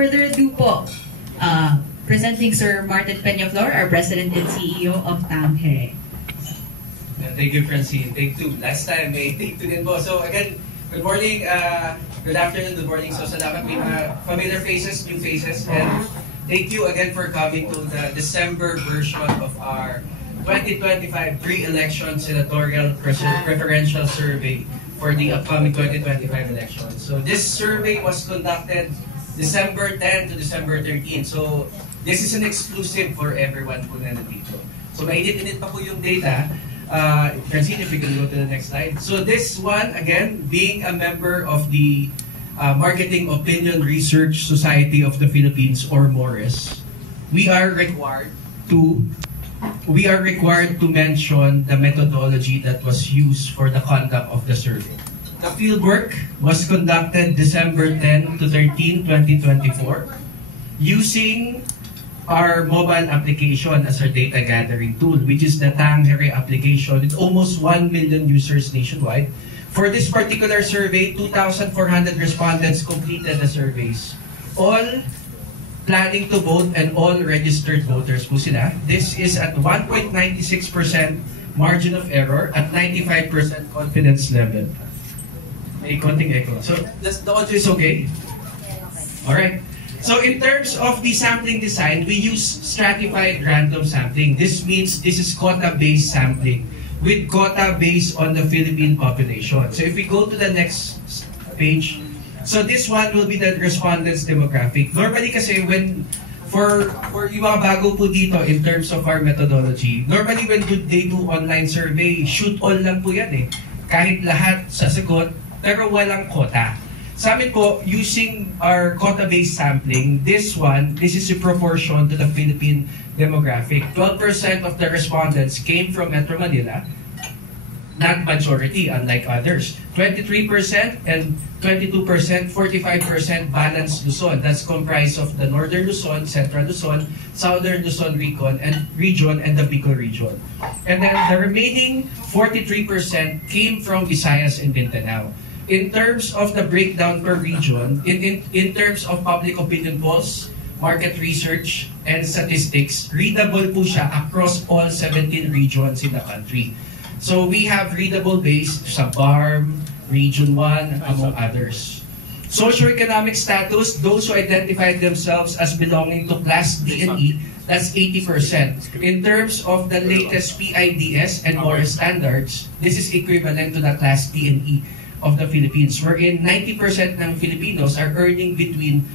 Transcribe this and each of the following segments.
Further ado po, presenting Sir Martin Peñaflor, our President and CEO of Tangere. Thank you, Francine. Take two. Last time, may take two din po. So again, good morning, good afternoon, good morning. So salamat, may mga familiar faces, new faces. And thank you again for coming to the December version of our 2025 pre-election senatorial preferential survey for the upcoming 2025 elections. So this survey was conducted December 10 to December 13. So this is an exclusive for everyone po na nandito. So mainit-init pa po yung data. Francine, if we can go to the next slide. So this one, again, being a member of the Marketing Opinion Research Society of the Philippines, or MORES, we are required to mention the methodology that was used for the conduct of the survey. The fieldwork was conducted December 10 to 13, 2024, using our mobile application as our data gathering tool, which is the Tangere application with almost 1 million users nationwide. For this particular survey, 2,400 respondents completed the surveys. All planning to vote and all registered voters po sila. This is at 1.96% margin of error at 95% confidence level. May konting echo. So the audio is okay? Alright. So in terms of the sampling design, we use stratified random sampling. This means this is quota-based sampling with quota based on the Philippine population. So if we go to the next page, so this one will be the respondents demographic. Normally kasi for yung mga bago po dito in terms of our methodology, normally when they do online survey, shoot all lang po yan eh. Kahit lahat sasagot, pero walang quota. Sa amin po, using our quota-based sampling, this is a proportion to the Philippine demographic. 12% of the respondents came from Metro Manila, not majority, unlike others. 23% and 22%, 45% balanced Luzon. That's comprised of the Northern Luzon, Central Luzon, Southern Luzon region, and the Bicol region. And then the remaining 43% came from Visayas and Mindanao. In terms of the breakdown per region, in terms of public opinion polls, market research, and statistics, readable po siya across all 17 regions in the country. So we have readable base sa BARM, Region 1, among others. Socioeconomic status, those who identified themselves as belonging to Class D and E, that's 80%. In terms of the latest PIDS and MORES standards, this is equivalent to the Class D and E of the Philippines, wherein 90% ng Filipinos are earning between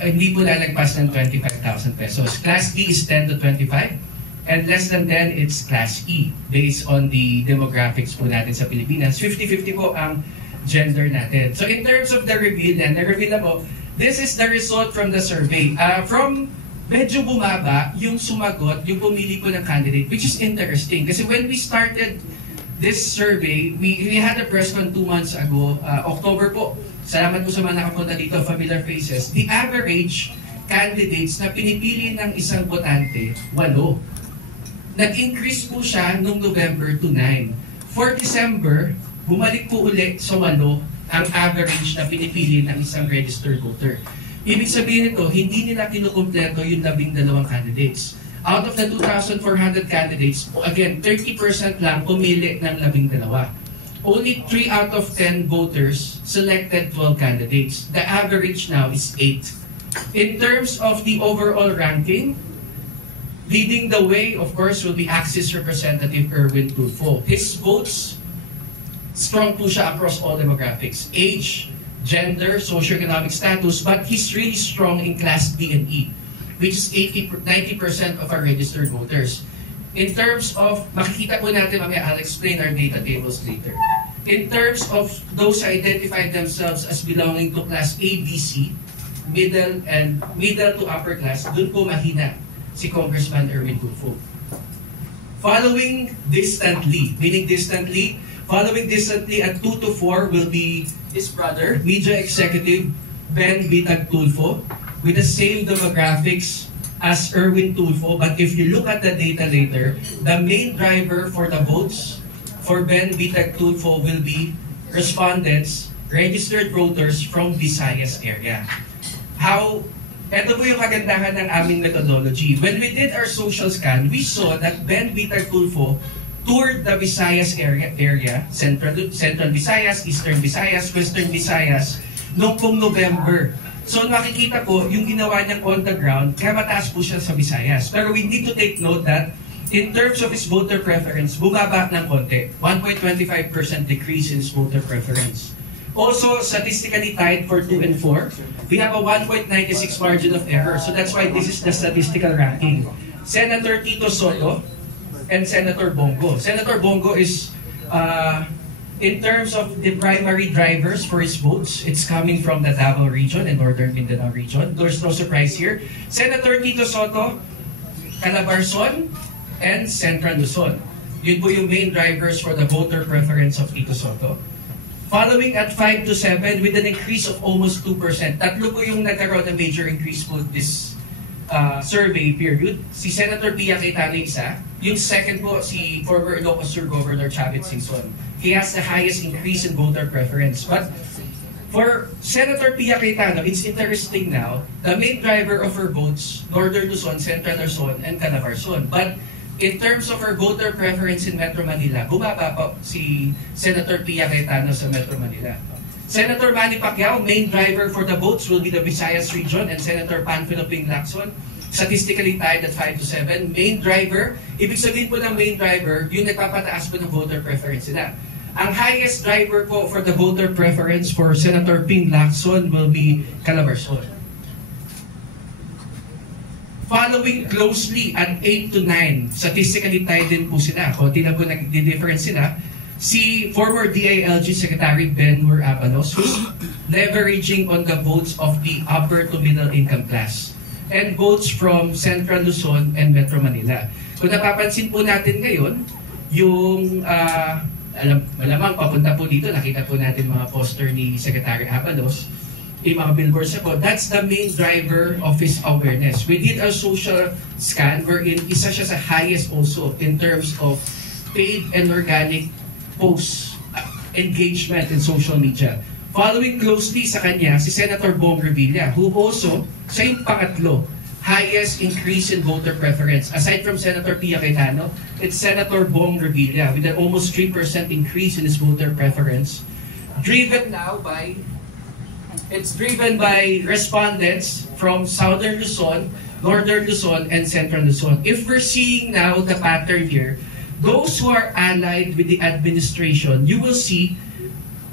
hindi po lalagpas ng 25,000 pesos. Class D is 10 to 25, and less than 10, it's Class E, based on the demographics po natin sa Pilipinas. 50-50 po ang gender natin. So in terms of the reveal na po, this is the result from the survey. From medyo bumaba, yung sumagot, yung pumili po ng candidate, which is interesting. Kasi when we started this survey, we had a press con 2 months ago, October po. Salamat po sa mga nakapunta dito, familiar faces. The average candidates na pinipili ng isang botante, 8. Nag-increase po siya noong November to 9. For December, bumalik po ulit sa 8 ang average na pinipili ng isang registered voter. Ibig sabihin nito, hindi nila kinukumpleto yung 12 candidates. Out of the 2,400 candidates, again, 30% lang pumili ng 12. Only 3 out of 10 voters selected 12 candidates. The average now is 8. In terms of the overall ranking, leading the way, of course, will be Axis Representative Erwin Tulfo. His votes, strong po siya across all demographics. Age, gender, socioeconomic status, but he's really strong in Class D and E, which is 90% of our registered voters. In terms of, makikita po natin, mamaya I'll explain our data tables later. In terms of those who identified themselves as belonging to Class A, B, C, middle to upper class, dun po mahina si Congressman Erwin Tulfo. Following distantly at 2 to 4 will be his brother, media executive Ben Bitag Tulfo, with the same demographics as Erwin Tulfo. But if you look at the data later, the main driver for the votes for Ben Bitag Tulfo will be respondents registered voters from Visayas area. Ito po yung kagandahan ng aming methodology. When we did our social scan, we saw that Ben Vitar Tulfo toured the Visayas area, Central Visayas, Eastern Visayas, Western Visayas, noong pong November. So makikita po, yung ginawa niyang on the ground, kaya mataas po siya sa Visayas. Pero we need to take note that in terms of his voter preference, bumaba ng konti. 1.25% decrease in his voter preference. Also, statistically tied for 2 and 4, we have a 1.96 margin of error. So that's why this is the statistical ranking. Senator Tito Soto and Senator Bongo. Senator Bongo is, in terms of the primary drivers for his votes, it's coming from the Davao region and Northern Mindanao region. There's no surprise here. Senator Tito Soto, Calabarzon, and Central Luzon. Yun po yung main drivers for the voter preference of Tito Soto. Following at 5 to 7 with an increase of almost 2%. Tatlo po yung nagkaroon ng major increase po this survey period. Si Senator Pia Cayetano isa. Yung second po, si former Ilocos Sur Governor Chavit Singson. He has the highest increase in voter preference. But for Senator Pia Cayetano, it's interesting now, the main driver of her votes, Northern Luzon, Central Luzon, and Calabarzon. But in terms of her voter preference in Metro Manila, bumaba po si Senator Pia Cayetano sa Metro Manila. Senator Manny Pacquiao, main driver for the votes will be the Visayas region, and Senator Panfilo Ping Lacson, statistically tied at 5 to 7. Main driver, ibig sabihin po ng main driver, yung nagpapataas po ng voter preference nila. Ang highest driver po for the voter preference for Senator Ping Lacson will be Calabarzon. Following closely at 8 to 9, statistically tied din po sila. Kunti na po nag-difference sila. Si former DILG Secretary Ben-Hur Abalos, who's leveraging on the votes of the upper to middle income class and votes from Central Luzon and Metro Manila. Kung napapansin po natin ngayon, yung malamang papunta po dito, nakita po natin mga poster ni Secretary Abalos, yung mga billboards na po, that's the main driver of his awareness. We did a social scan wherein isa siya sa highest also in terms of paid and organic post engagement in social media. Following closely sa kanya, si Senator Bong Revilla, who also, sa yung pangatlo, highest increase in voter preference. Aside from Senator Pia Cayetano, it's Senator Bong Revilla with an almost 3% increase in his voter preference. Driven by respondents from Southern Luzon, Northern Luzon, and Central Luzon. If we're seeing now the pattern here, those who are allied with the administration, you will see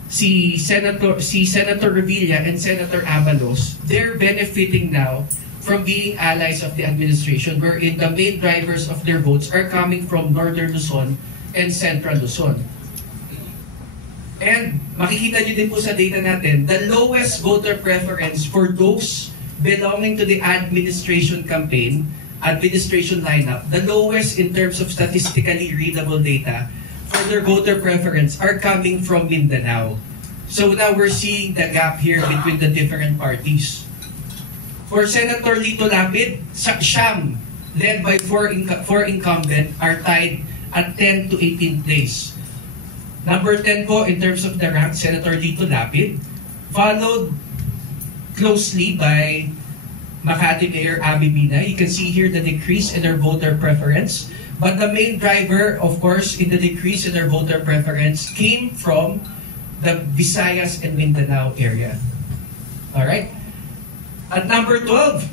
Senator Revilla and Senator Abalos, they're benefiting now from being allies of the administration, wherein the main drivers of their votes are coming from Northern Luzon and Central Luzon. And makikita nyo din po sa data natin, the lowest voter preference for those belonging to the administration campaign, administration lineup, the lowest in terms of statistically readable data for their voter preference are coming from Mindanao. So now we're seeing the gap here between the different parties. For Senator Lito Lapid, Siam, led by four incumbent, are tied at 10 to 18 place. Number 10 po in terms of the rank, Senator Lito Lapid, followed closely by Makati Mayor Abby Mina. You can see here the decrease in their voter preference. But the main driver, of course, in the decrease in their voter preference came from the Visayas and Mindanao area. Alright? At number 12,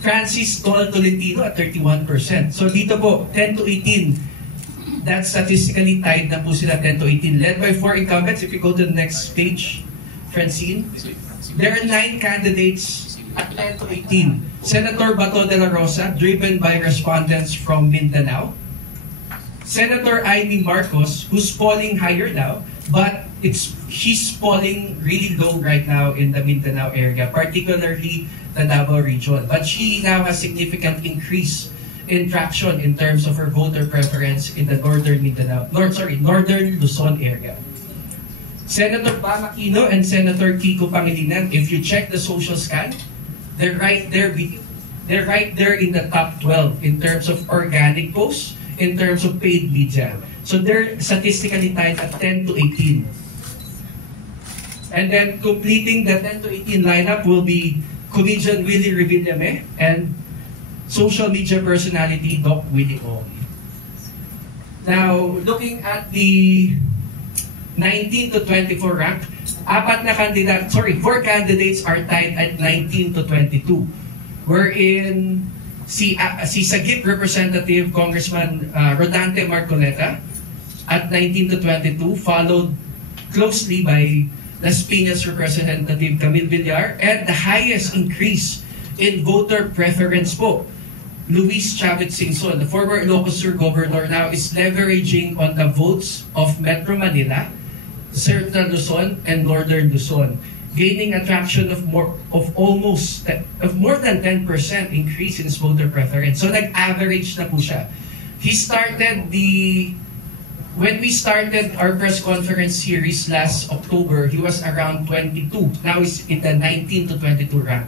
Francis Tol Tolentino at 31%. So dito po, 10 to 18. That's statistically tied na po sila 10 to 18. Led by 4 incumbents. If you go to the next page, Francine, there are 9 candidates at 10 to 18. Senator Bato de la Rosa, driven by respondents from Mindanao. Senator Amy Marcos, who's polling higher now, but she's polling really low right now in the Mindanao area, particularly the Davao region. But she now has significant increase in traction in terms of her voter preference in the northern Luzon area. Senator Bam Aquino and Senator Kiko Pangilinan, if you check the social scan, they're right there in the top 12 in terms of organic posts, in terms of paid media. So they're statistically tied at 10 to 18. And then completing the 10 to 18 lineup will be comedian Willie Revillame and social media personality Doc Willie Ong. Now, looking at the 19 to 24 rank, 4 candidates are tied at 19 to 22. Wherein si Sagip Representative Congressman Rodante Marcoleta at 19 to 22, followed closely by Las Piñas Representative Camille Villar, and the highest increase in voter preference po, Luis Chavez Singson, the former Ilocos Sur governor, now is leveraging on the votes of Metro Manila, Central Luzon, and Northern Luzon, gaining attraction of more than 10% increase in his voter preference. So nag-average na po siya. When we started our press conference series last October, he was around 22. Now he's in the 19 to 22 rank.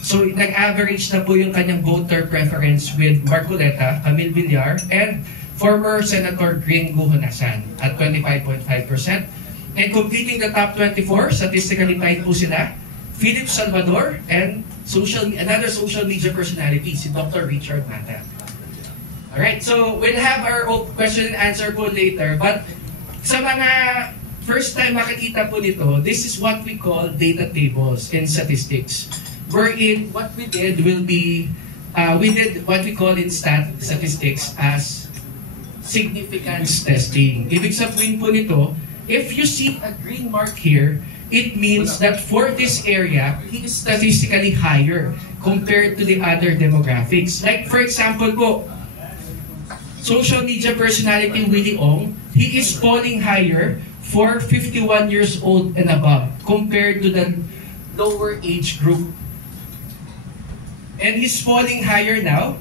So nag-average na po yung kanyang voter preference with Marcoleta, Camille Villar, and former Senator Green Guhonasan at 25.5%. And completing the top 24, statistically tied po sila, Philip Salvador and another social media personality, si Dr. Richard Mata. Alright, so we'll have our question and answer po later. But sa mga first time makikita po nito, this is what we call data tables and statistics. Wherein what we did will be, we did what we call in statistics as significance testing. Ibig sabihin po nito, if you see a green mark here, it means that for this area, it is statistically higher compared to the other demographics. Like for example po, social media personality Willie Ong, he is polling higher for 51 years old and above compared to the lower age group. And he's polling higher now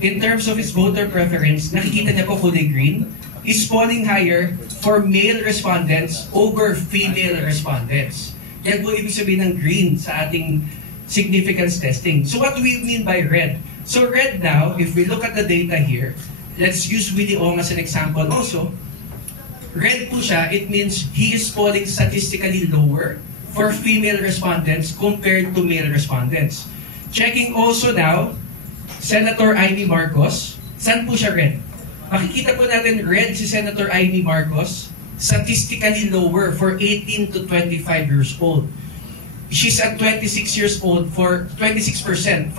in terms of his voter preference. Nakikita niyo po kulay green. He's polling higher for male respondents over female respondents. Yan po ibig sabihin ng green sa ating significance testing. So what do we mean by red? So red now, if we look at the data here, let's use Willie Ong as an example also. Red po siya, it means he is polling statistically lower for female respondents compared to male respondents. Checking also now, Senator Amy Marcos, saan po siya red? Makikita po natin red si Senator Amy Marcos, statistically lower for 18 to 25 years old. She's at 26% for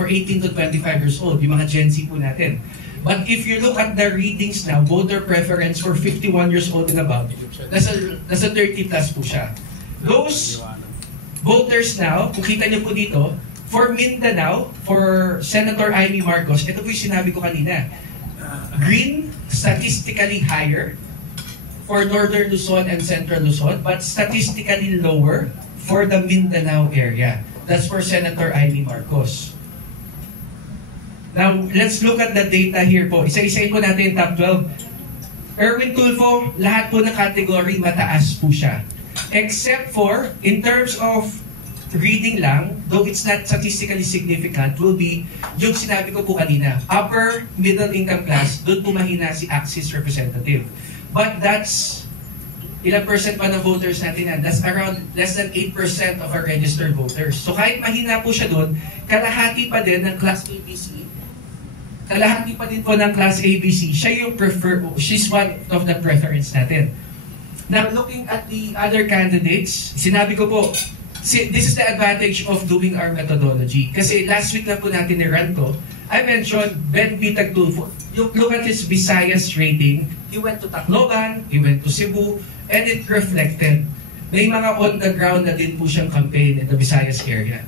18 to 25 years old, yung mga Gen Z po natin. But if you look at the readings now, voter preference for 51 years old and above, nasa 30 plus po siya. Those voters now, kung kita niyo po dito, for Mindanao, for Senator Amy Marcos, ito po yung sinabi ko kanina, green, statistically higher for Northern Luzon and Central Luzon, but statistically lower for the Mindanao area. That's for Senator Amy Marcos. Now, let's look at the data here po. Isa-isayin po natin yung top 12. Erwin Tulfo, lahat po ng category mataas po siya. Except for, in terms of reading lang, though it's not statistically significant, will be yung sinabi ko po kanina, upper middle income class, doon po mahina si Axis representative. But that's, ilang percent pa ng voters natin yan? That's around less than 8% of our registered voters. So kahit mahina po siya doon, kalahati pa din ng class ABC, kalahati pa din po ng class ABC, siya yung she's one of the preference natin. Now, looking at the other candidates, sinabi ko po, this is the advantage of doing our methodology. Kasi last week na po natin ni-run to, I mentioned Ben Bitag Tulfo. Look at his Visayas rating. He went to Tacloban, he went to Cebu, and it reflected. May mga on-the-ground na din po siyang campaign in the Visayas area.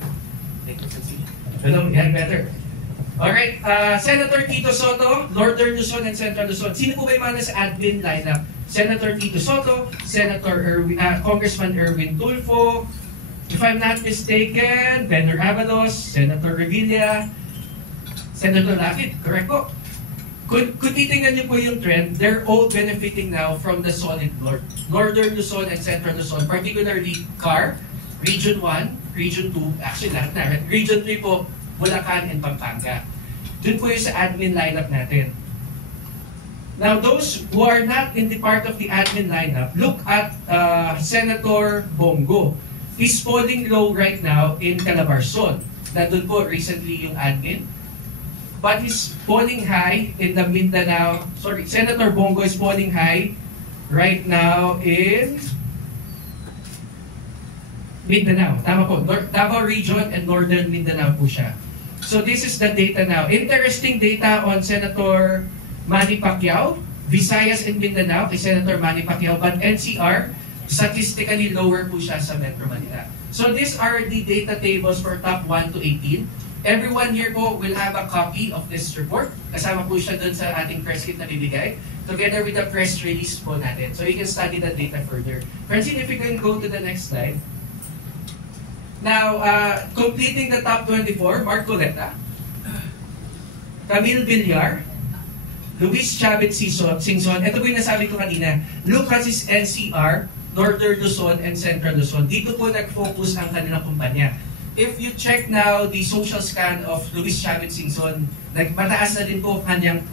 Hello, yan better. Alright, Senator Tito Soto, Northern Luzon and Central Luzon. Sino po ba yung mga nasa admin lineup? Senator Tito Soto, Congressman Erwin Tulfo, if I'm not mistaken, Benner Avalos, Senator Revilla, Senator Lapid, correct po? Kung titingnan niyo po yung trend, they're all benefiting now from the solid Northern Luzon and Central Luzon, particularly CAR, Region 1, Region 2, actually lahat na, Region 3 po, Bulacan and Pampanga. Doon po yung sa admin lineup natin. Now, those who are not in the part of the admin lineup, look at Senator Bongo. He's polling low right now in Calabarzon. Nandun po recently yung admin. But he's polling high in the Mindanao. Sorry, Senator Bongo is polling high right now in Mindanao. Tama po. Davao Region and Northern Mindanao po siya. So this is the data now. Interesting data on Senator Manny Pacquiao. Visayas and Mindanao is Senator Manny Pacquiao. But NCR, statistically lower po siya sa Metro Manila. So these are the data tables for top 1 to 18. Everyone here po will have a copy of this report. Kasama po siya dun sa ating press kit na bibigay. Together with the press release po natin. So you can study the data further. Francine, if you can go to the next slide. Now, completing the top 24, Mark Coleta, Camille Villar, Luis Chavez Singson. Ito po yung nasabi ko kanina. Lucas is NCR, Northern Luzon, and Central Luzon. Dito po nag-focus ang kanilang kumpanya. If you check now the social scan of Luis Chavez Singson, mataas na din po kanyang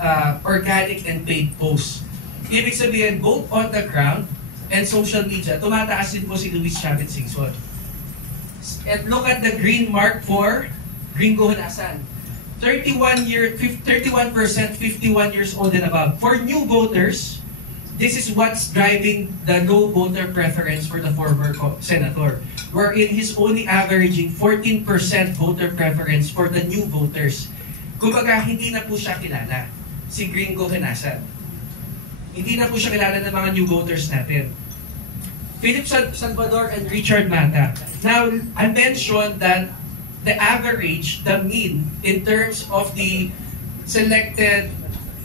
organic and paid posts. Ibig sabihin, both on the ground and social media, tumataas din po si Luis Chavez Singson. And look at the green mark for Gringo Honasan. 31%, 51 years old and above. For new voters, this is what's driving the low voter preference for the former senator. Wherein he's only averaging 14% voter preference for the new voters. Kumbaga, hindi na po siya kilala, si Gringo Honasan. Hindi na po siya kilala ng mga new voters natin. Philip Salvador and Richard Mata. Now, I mentioned that the average, the mean, in terms of the selected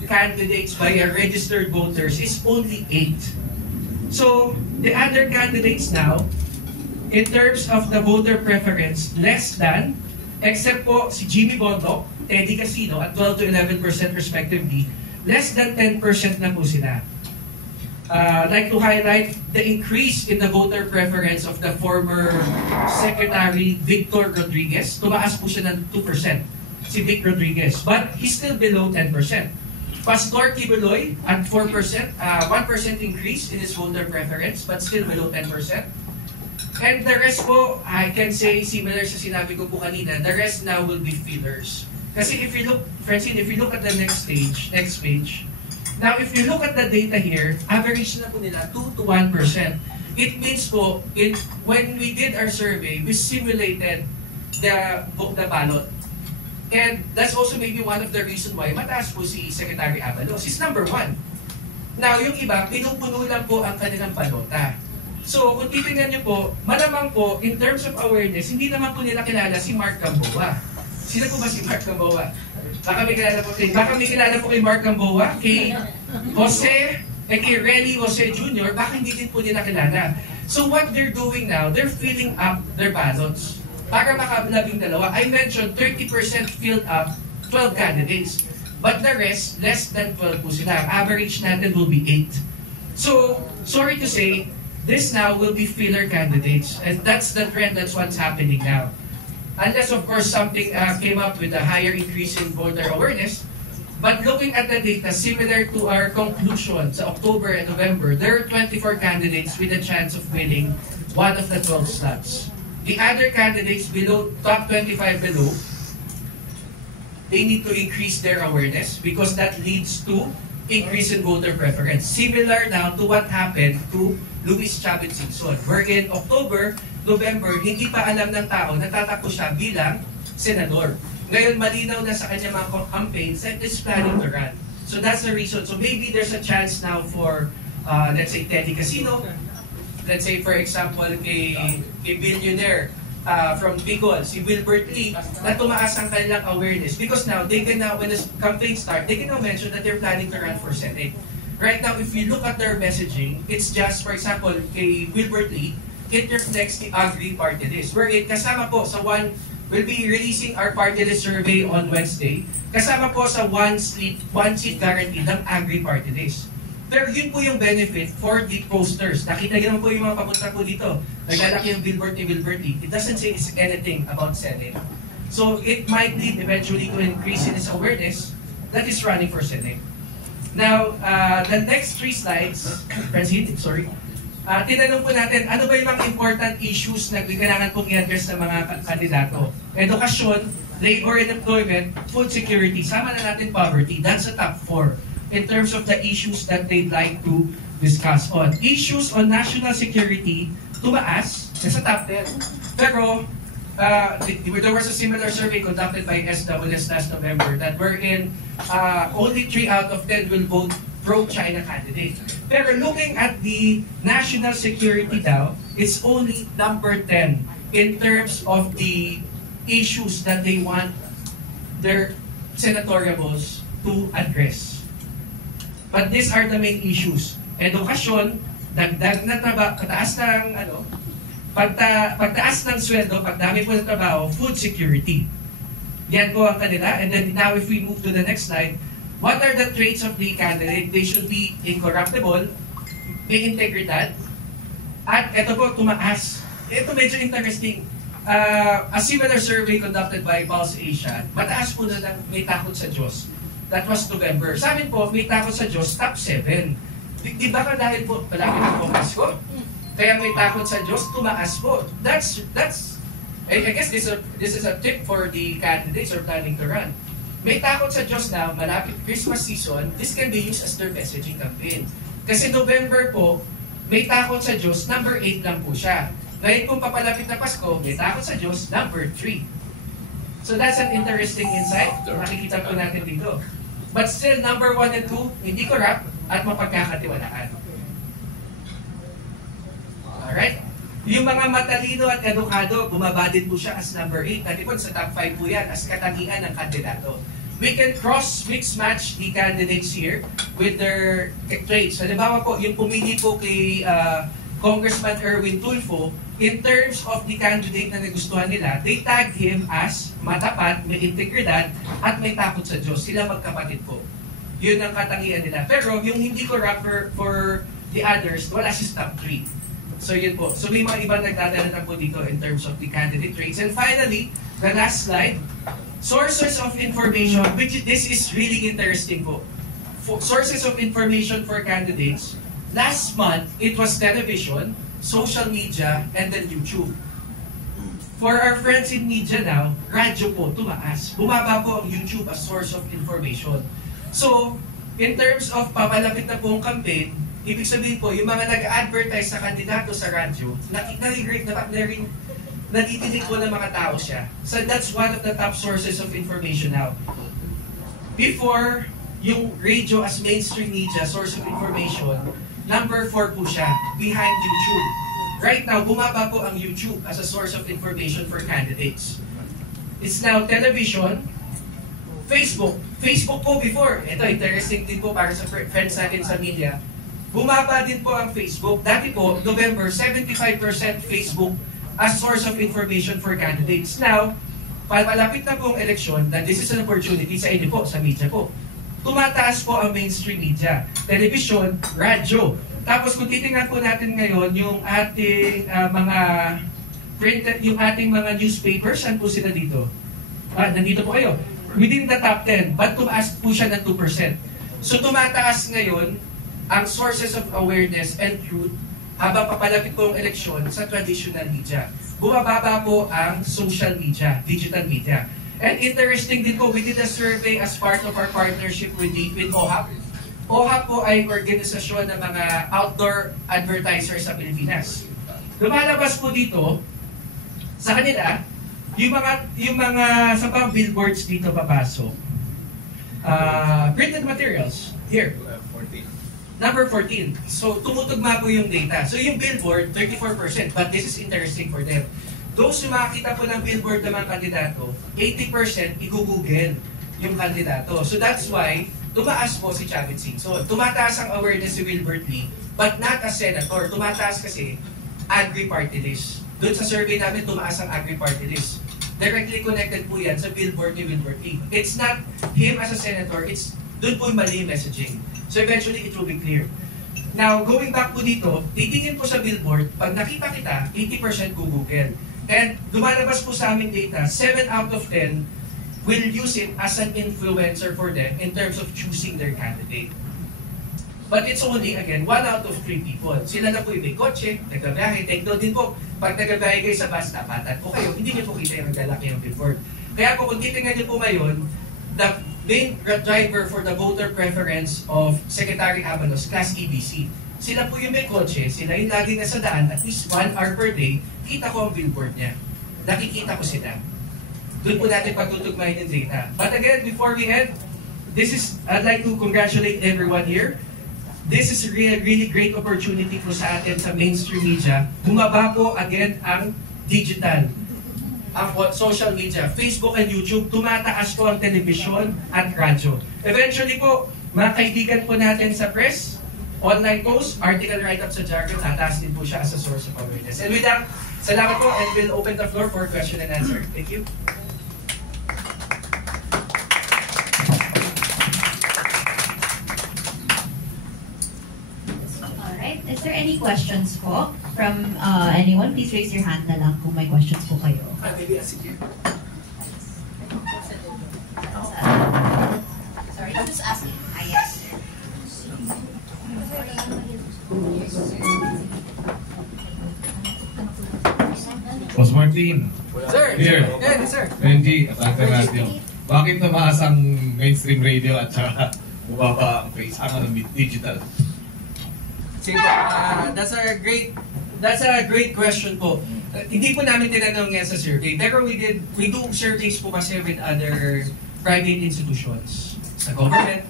candidates by registered voters is only 8. So, the other candidates now, in terms of the voter preference, less than, except po si Jimmy Bondoc, Teddy Casino, at 12 to 11% respectively, less than 10% na po sila. Like to highlight the increase in the voter preference of the former Secretary Victor Rodriguez. Tumaas po siya ng 2%, si Vic Rodriguez. But he's still below 10%. Pastor Kibuloy at 4%, 1% increase in his voter preference, but still below 10%. And the rest po, I can say, similar sa sinabi ko po kanina, the rest now will be fillers. Kasi if you look, Francine, if you look at the next page, now, if you look at the data here, average na po nila 2 to 1%. It means po, when we did our survey, we simulated the ballot. And that's also maybe one of the reasons why mataas po si Secretary Abalos. He's number 1. Now, yung iba, pinupuno lang po ang kanilang balota. So, kung titingnan nyo po, malamang po, in terms of awareness, hindi naman po nila kilala si Mark Gamboa. Sino po ba si Mark Gamboa? Baka may kilala po kay Mark Gamboa, kay Jose, kay Relly Jose Jr., baka hindi din po nila kilala. So what they're doing now, they're filling up their ballots para makablabing dalawa. I mentioned 30% filled up 12 candidates. But the rest, less than 12 po sila. Average natin will be 8. So, sorry to say, this now will be filler candidates. And that's the trend, that's what's happening now. Unless, of course, something came up with a higher increase in voter awareness. But looking at the data, similar to our conclusion sa October and November, there are 24 candidates with a chance of winning one of the 12 slots. The other candidates below, top 25 below, they need to increase their awareness because that leads to increase in voter preference. Similar now to what happened to Luis Chavez Singson, where in October, November, hindi pa alam ng tao na tatakbo siya bilang senador. Ngayon, malinaw na sa kanya mga campaigns that is planning to run. So that's the reason. So maybe there's a chance now for, let's say, Teddy Casino. Let's say, for example, kay billionaire from Bicol, si Wilbert Lee, na tumaas ang kanilang awareness. Because now, they can now, when the campaign start, they can now mention that they're planning to run for Senate. Right now, if you look at their messaging, it's just, for example, kay Wilbert Lee, it reflects the Agri Party List. Wherein kasama po sa we'll be releasing our party list survey on Wednesday. Kasama po sa one seat guarantee ng Agri Party List. Pero yun po yung benefit for the posters. Nakita niyo naman po yung mga papunta po dito. Naglalaki yung billboard ni Wilbert Lee. It doesn't say anything about Senate. So it might lead eventually to an increase in its awareness that is running for Senate. Now, the next 3 slides, Francine, sorry. tinanong po natin, ano ba yung mga important issues na kailangan pong i-address ng mga kandidato? Edukasyon, labor and employment, food security, sama na natin poverty. That's the top 4 in terms of the issues that they'd like to discuss on. Issues on national security, tumaas, nasa top 10. Pero, there was a similar survey conducted by SWS last November that wherein only 3 out of 10 will vote pro-China candidate. Pero looking at the national security daw, it's only number 10 in terms of the issues that they want their senatorials to address. But these are the main issues. Edukasyon, dagdag na trabaho, pagtaas ng sweldo, pagdami po ng trabaho, food security. Yan po ang kanila. And then now if we move to the next slide, what are the traits of the candidate? They should be incorruptible, may integridad, at ito po, tumaas. Ito medyo interesting. A similar survey conducted by Pulse Asia, mataas po na lang may takot sa Diyos. That was November. Sa amin po, may takot sa Diyos, top 7. Di ba ka dahil po, palagi na po Pasko? Kaya may takot sa Diyos, tumaas po. I guess this is a tip for the candidates who are planning to run. May takot sa Diyos na malapit Christmas season, this can be used as their messaging campaign. Kasi November po, may takot sa Diyos, number 8 lang po siya. Ngayon kung papalapit na Pasko, may takot sa Diyos, number 3. So that's an interesting insight. Makikita po natin dito. But still, number 1 and 2, hindi corrupt at mapagkakatiwalaan. Alright? Yung mga matalino at edukado, bumaba din po siya as number 8. Dati po sa top 5 po yan as katangian ng kandidato. We can mix match the candidates here with their traits. Halimbawa po, yung pumili po kay Congressman Erwin Tulfo, in terms of the candidate na nagustuhan nila, they tagged him as matapat, may integridad, at may takot sa Diyos. Sila magkapatid po. Yun ang katangian nila. Pero yung hindi corrupt for the others, wala si top 3. So yun po. So may mga ibang nagdadala na po dito in terms of the candidate traits. And finally, the last slide, sources of information, this is really interesting po. Sources of information for candidates. Last month, it was television, social media, and then YouTube. For our friends in media now, radyo po, tumaas. Bumaba po ang YouTube as source of information. So, in terms of papalapit na po ang campaign, ibig sabihin po, yung mga nag-advertise sa kandidato sa radyo, natitinig po ng mga tao siya. So that's one of the top sources of information now. Before, yung radio as mainstream media, source of information, number 4 po siya, behind YouTube. Right now, bumaba po ang YouTube as a source of information for candidates. It's now television, Facebook. Facebook po before, ito interesting din po para sa friends natin sa media, bumaba din po ang Facebook. Dati po, November, 75% Facebook as source of information for candidates. Now, palapit na po ang eleksyon, that this is an opportunity sa inyo po, sa media po. Tumataas po ang mainstream media. Television, radyo. Tapos kung titingnan po natin ngayon, yung ating mga printed, yung ating mga newspapers, saan po sila dito? Nandito po kayo. Within the top 10, but tumaas po siya ng 2%. So tumataas ngayon ang sources of awareness and truth habang papalapit po ang eleksyon sa traditional media. Bumababa po ang social media, digital media. And interesting din po, we did a survey as part of our partnership with OHAP. OHAP po ay organisasyon ng mga outdoor advertisers sa Pilipinas. Lumalabas po dito, sa kanila, yung mga sa pang billboards dito papasok. Printed materials, here. Number 14. So, tumutugma po yung data. So, yung billboard, 34%. But this is interesting for them. Those who makakita po ng billboard ng mga kandidato, 80% i-google yung kandidato. So, that's why, tumaas po si Chavit Singson. Tumataas ang awareness si Wilbert Lee, but not as senator. Tumataas kasi agri-party list. Doon sa survey namin, tumaas ang agri-party list. Directly connected po yan sa billboard ni Wilbert Lee. It's not him as a senator, it's doon po yung mali messaging. So eventually, it will be clear. Now, going back po dito, titingin po sa billboard, pag nakita kita, 80% Google. And lumalabas po sa aming data, 7 out of 10 will use it as an influencer for them in terms of choosing their candidate. But it's only, again, 1 out of 3 people. Sila na po yung may kotse, nagbabiyahe. Take note din po, pag nagbabiyahe kayo sa bus, napatan po kayo, hindi niyo po kita yung naglalaki yung billboard. Kaya po, kung titingnan niyo po ngayon, the main driver for the voter preference of Secretary Abalos, Class EBC. Sila po yung may kotse, sila yung lagi nasa daan, at least 1 hour per day, kita ko ang billboard niya. Nakikita ko sila. Doon po natin pagtutugmayin yung data. But again, before we end, I'd like to congratulate everyone here. This is a really great opportunity po sa atin sa mainstream media. Bumaba po again ang digital, ang social media, Facebook and YouTube. Tumataas po ang television at radyo. Eventually po, mga kaibigan po natin sa press, online post, article write-up sa Jargon, tataas din po siya as a source of awareness. And with that, salamat po, and we'll open the floor for question and answer. Thank you. Is there any questions po from anyone? Please raise your hand na lang kung may questions po kayo. Maybe a secure. Sorry, I'm just asking. Yes. Boss Martin. Sir! Here. Yeah, sir. Benji, Atlantic Radio. Bakit tumaas ang mainstream radio at saka bumaba ang digital? Sige po, that's a great question po. Hindi po namin tinanong yan sa survey, pero we do surveys po kasi with other private institutions. Sa government,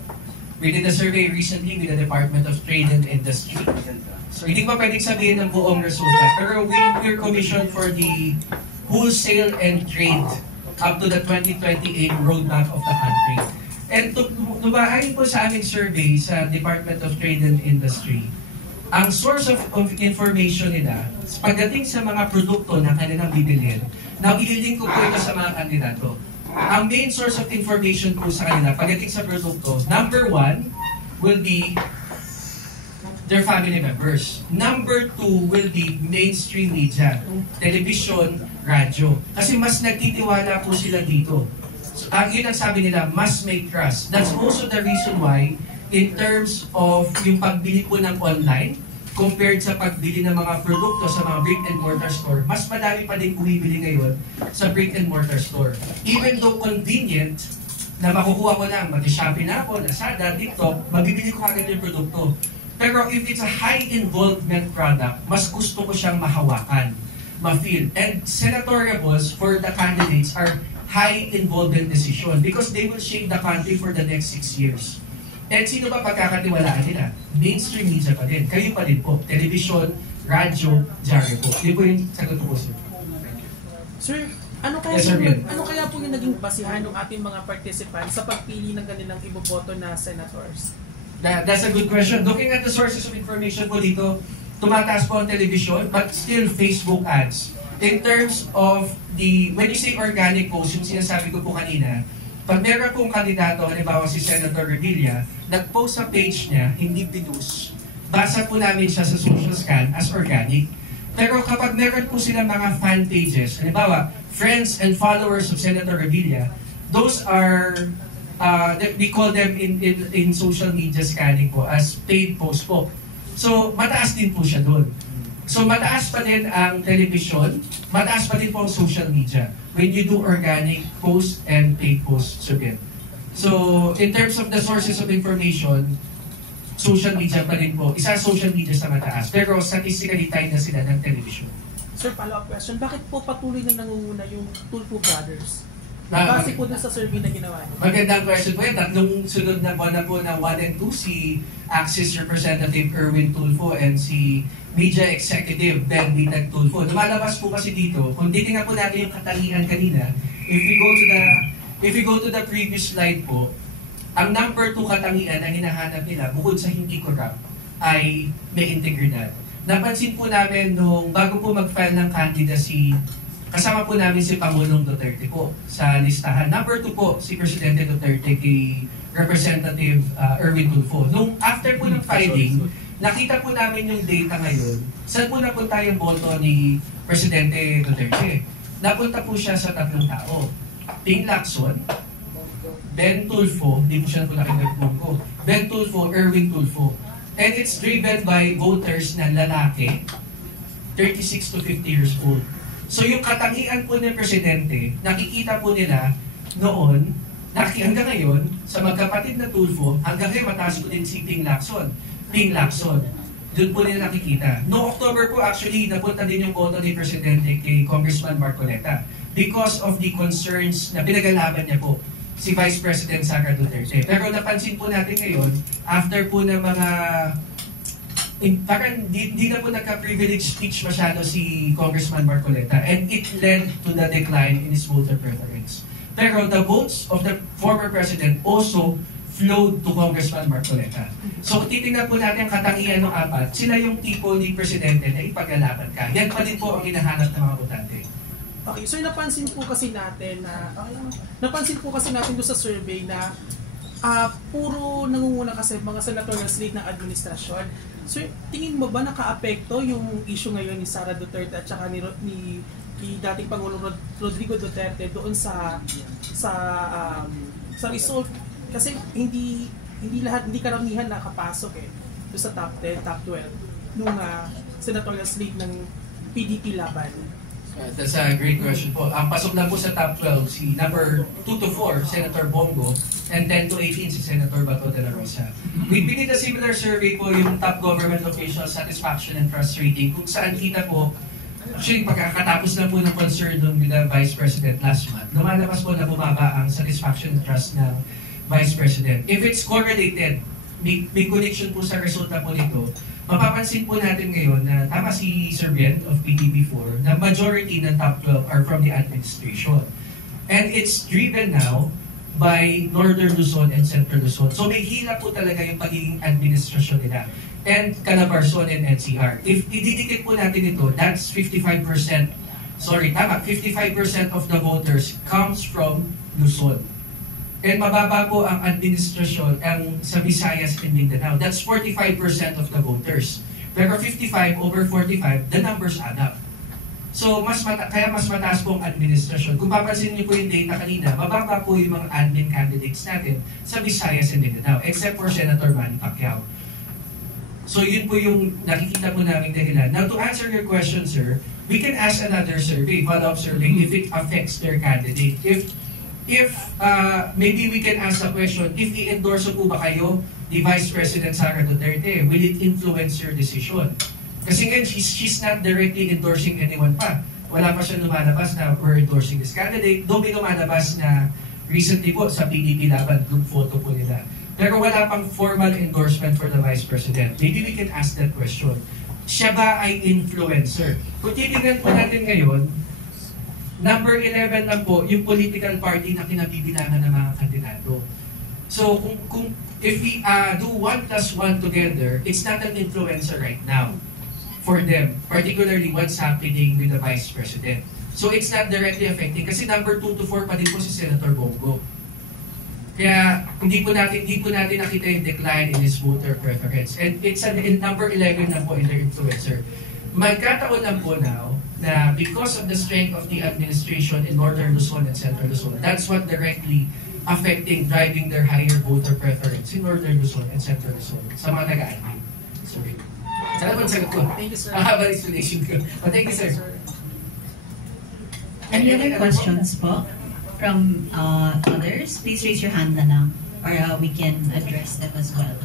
we did a survey recently with the Department of Trade and Industry. So hindi pa pwedeng sabihin ng buong resulta, pero we're commissioned for the wholesale and trade up to the 2028 roadmap of the country. And tumahayin po sa aming survey sa Department of Trade and Industry, ang source of information nila, pagdating sa mga produkto na kanilang bibilhin, nabililink ko po ito sa mga kandidato. Ang main source of information po sa kanila, pagdating sa produkto, number 1 will be their family members. Number 2 will be mainstream media, television, radyo. Kasi mas nagtitiwala po sila dito. So, yun ang sabi nila, mas may trust. That's also the reason why in terms of yung pagbili po ng online, compared sa pagbili ng mga produkto sa mga brick and mortar store, mas madami pa din bumibili ngayon sa brick and mortar store. Even though convenient, na makukuha ko lang, mag-shopping na ako, Lazada, TikTok, mabibili ko agad yung produkto. Pero if it's a high involvement product, mas gusto ko siyang mahawakan, ma-feel. And senatoriables for the candidates are high involvement decision because they will shape the country for the next 6 years. And sino ba pagkakatiwalaan nila? Mainstream media pa din. Kayo pa din po. Television, radyo, dyaryo po. Hindi po yung sagot ko, sir. Sir, ano kaya, Yes, sir, ano kaya po yung naging basihan ng ating mga participants sa pagpili ng kanilang iboboto na senators? That's a good question. Looking at the sources of information po dito, tumataas po ang television, but still Facebook ads. In terms of when you say organic post, yung sinasabi ko po kanina, pag meron pong kandidato, halimbawa si Senator Revilla, nag-post sa page niya, hindi pinus, basa po namin siya sa social scan as organic. Pero kapag meron po silang mga fan pages, halimbawa, friends and followers of Senator Revilla, those are, we call them in social media scanning po as paid post po. So, mataas din po siya doon. So, mataas pa din ang television, mataas pa din po ang social media when you do organic post and paid posts again. So, in terms of the sources of information, social media pa din po. Isa social media sa mataas. Pero statistically tied na sila ng television. Sir, follow-up question. Bakit po patuloy na nangunguna yung Tulfo Brothers? Base po dun sa survey na ginawa niyo. Magandang question po yan. Tatlong sunod na buwan na po na 1 and 2, si Axis Representative Erwin Tulfo and si Media Executive Ben Bitag Tulfo. Lumalabas po kasi dito, kung titingnan po natin yung katangian kanina, if we go to the previous slide po, ang number 2 katangian na hinahanap nila, bukod sa hindi corrupt, ay may integridad. Napansin po namin nung bago po mag-file ng candidacy, kasama po namin si Pangulong Duterte po sa listahan. Number 2 po, si Presidente Duterte kay Representative Erwin Tulfo. Nung after po ng filing, nakita po namin yung data ngayon. Saan po napunta yung boto ni Presidente Duterte? Napunta po siya sa 3 tao. Ping Lacson, Ben Tulfo, hindi po siya po nakikita ko. Ben Tulfo, Erwin Tulfo. And it's driven by voters na lalaki, 36 to 50 years old. So yung katangian po ng presidente, nakikita po nila noon, hanggang ngayon, sa magkapatid na Tulfo, hanggang ngayon mataas po din si Ping Lacson. Doon po nila nakikita. No October po actually, napunta din yung boto ni Presidente kay Congressman Marcoleta because of the concerns na pinagalaban niya po si Vice President Sara Duterte. Pero napansin po natin ngayon, after po ng mga parang di na po nagka-privilege speech masyado si Congressman Marcoleta, and it led to the decline in his voter preference. Pero the votes of the former president also flowed to Congressman Marcoleta. So titingnan po natin ang katangian ng apat, sila yung tipo ni Presidente na ipagalaban ka. Yan pa din po ang hinahanap ng mga botante. Okay, so napansin po kasi natin doon sa survey na puro nangunguna kasi mga senatorial slate ng administrasyon. So tingin mo ba naka-apekto yung issue ngayon ni Sara Duterte at saka ni dating Pangulong Rodrigo Duterte doon sa result? Kasi hindi karamihan nakapasok doon sa top 10, top 12 nung senatorial slate ng PDP laban. That's a great question po. Ang pasok lang po sa top 12, si number 2 to 4, Senator Bongo, and 10 to 18, si Senator Bato de la Rosa. We did a similar survey po, yung top government official satisfaction and trust rating, kung saan kita po, actually pagkakatapos na po ng concern doon with the Vice President last month, lumalabas po na bumaba ang satisfaction and trust ng Vice President. If it's correlated, may connection po sa resulta po nito, mapapansin po natin ngayon na tama si Sir Ben of PTB4 na majority ng top 12 are from the administration. And it's driven now by Northern Luzon and Central Luzon. So may hila po talaga yung pagiging administrasyon nila. And Calabarzon and NCR. If ididikit po natin ito, that's 55% of the voters comes from Luzon. And mababa po ang administrasyon sa Visayas and Mindanao. That's 45% of the voters. Pero 55 over 45, the numbers add up. So kaya mas mataas po ang administrasyon. Kung papansin niyo po yung data kanina, mababa po yung mga admin candidates natin sa Visayas and Mindanao, except for Senator Manny Pacquiao. So yun po yung nakikita po namin dahilan. Now to answer your question, sir, we can ask another survey, follow-up survey, if it affects their candidate. If maybe we can ask the question, if i-endorse po ba kayo ni Vice President Sara Duterte, will it influence your decision? Kasi ngayon, she's not directly endorsing anyone pa. Wala pa siya lumalabas na we're endorsing this candidate. Though may lumalabas na recently po sa PDP laban, group photo po nila. Pero wala pang formal endorsement for the Vice President. Maybe we can ask that question. Siya ba ay influencer? Kung titignan po natin ngayon, number 11 lang po, yung political party na kinabibilangan ng mga kandidato. So, if we do 1 plus 1 together, it's not an influencer right now for them, particularly what's happening with the Vice President. So, it's not directly affecting, kasi number 2 to 4 pa din po si Senator Bongo. Kaya, hindi po natin nakita yung decline in his voter preference. And it's number 11 na po in their influencer. Magkataon lang po now, na because of the strength of the administration in Northern Luzon and Central Luzon, that's what directly driving their higher voter preference in Northern Luzon and Central Luzon sa mga taga-admin. Sorry. Salamat sa sagot ko. Thank you, sir. Mahaba explanation ko. Thank you, sir. Any other questions po from others? Please raise your hand na lang or we can address them as well.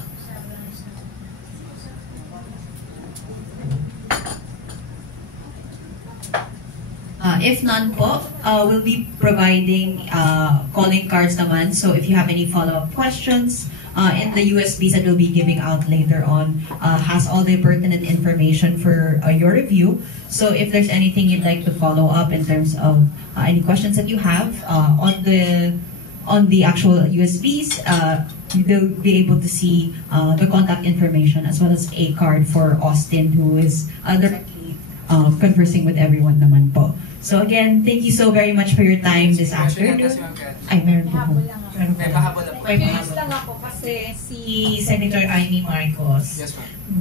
If none po, we'll be providing calling cards naman. So if you have any follow-up questions, and the USBs that we'll be giving out later on has all the pertinent information for your review. So if there's anything you'd like to follow up in terms of any questions that you have on the actual USBs, you'll be able to see the contact information as well as a card for Austin, who is directly conversing with everyone naman po. So again, thank you so very much for your time this afternoon. Ay, meron po. May pahabol lang. Curious lang ako kasi si Senator Amy Marcos,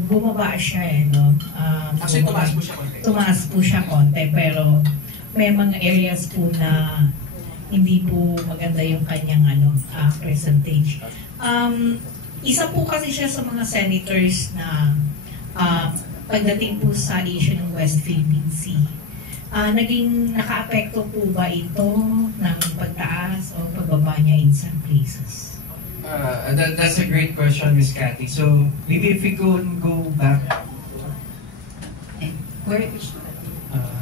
bumaba siya no? Actually, tumaas po siya konti. Tumaas po siya konti, pero may mga areas po na hindi po maganda yung kanyang percentage. isa po kasi siya sa mga senators na pagdating po sa issue ng West Philippine Sea. Naging naka-apekto po ba ito ng pagtaas o pagbaba niya in some places? That's a great question, Ms. Cathy. So maybe if we go back,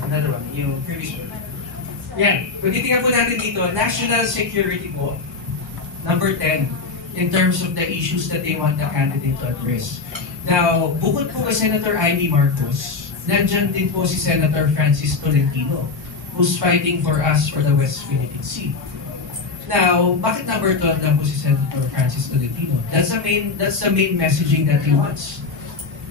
another one, yung previous one. Yan, kung titingnan po natin dito, national security po, number 10, in terms of the issues that they want the candidate to address. Now, bukod po kay Senator Amy Marcos, nandyan din po si Senator Francis Tolentino, who's fighting for us for the West Philippine Sea. Now, bakit number 12 lang po si Senator Francis Tolentino? That's the main messaging that he wants.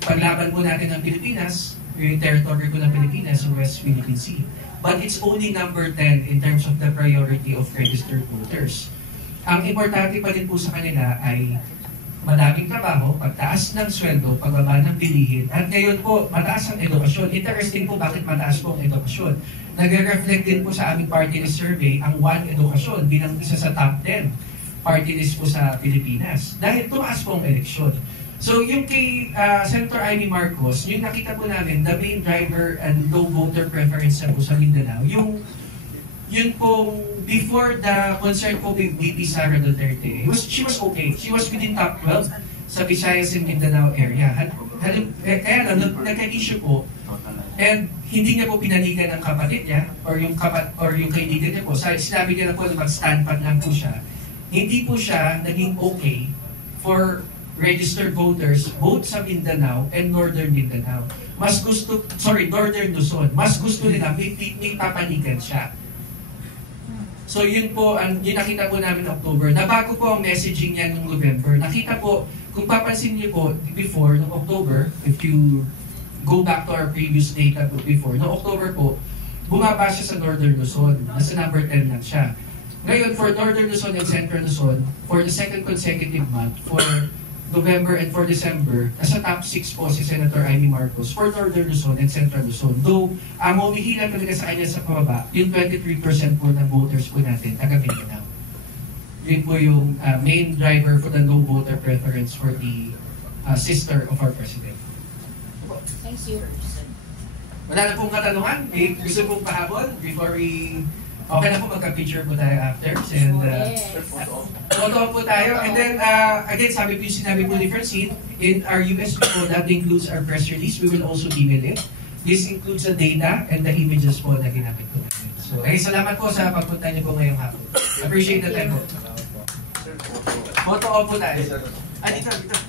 Paglaban po natin ng Pilipinas, yung territory po ng Pilipinas sa West Philippine Sea. But it's only number 10 in terms of the priority of registered voters. Ang importante pa din po sa kanila ay madaming trabaho, pagtaas ng sweldo, pagbaba ng bilihin, at ngayon po, mataas ang edukasyon. Interesting po bakit mataas po ang edukasyon. Nagre-reflect din po sa aming party list survey ang One Edukasyon bilang isa sa top 10 party list po sa Pilipinas. Dahil tumaas po ang eleksyon. So yung kay Senator Amy Marcos, yung nakita po namin, the main driver and low voter preference na po sa Mindanao, yun pong before the concert po with VP Sara Duterte, she was okay. She was within top 12 sa Visayas and Mindanao area. Kaya lang, nagka-issue po, and hindi niya po pinanigan ng kapatid niya or yung kaibigan niya po. Sinabi niya na po na mag-stand pat lang po siya. Hindi po siya naging okay for registered voters both sa Mindanao and Northern Mindanao. Northern Luzon. Mas gusto nila may papanigan siya. So yun po, yung nakita po namin October. Nabago po ang messaging niya noong November. Nakita po, kung papansin niyo po, before, noong October, if you go back to our previous data before, noong October po, bumaba siya sa Northern Luzon. Nasa number 10 lang siya. Ngayon, for Northern Luzon and Central Luzon, for the second consecutive month, for November and for December, nasa top 6 po si Senator Amy Marcos for Northern Luzon and Central Luzon. Though, ang humihila talaga sa kanya sa pababa, yung 23% po ng voters po natin, taga Mindanao. Yun po yung main driver for the low voter preference for the sister of our President. Thank you. Wala na pong katanungan? May gusto pong pahabol before we... Okay na po, magka-picture po tayo after. And photo po tayo. And then, again, sinabi po ni Francine, in our USB po, that includes our press release. We will also email it. This includes the data and the images po na ginamit po natin. So, salamat po sa pagpunta niyo po ngayong hapon. Appreciate the time po. Photo po tayo. Dito.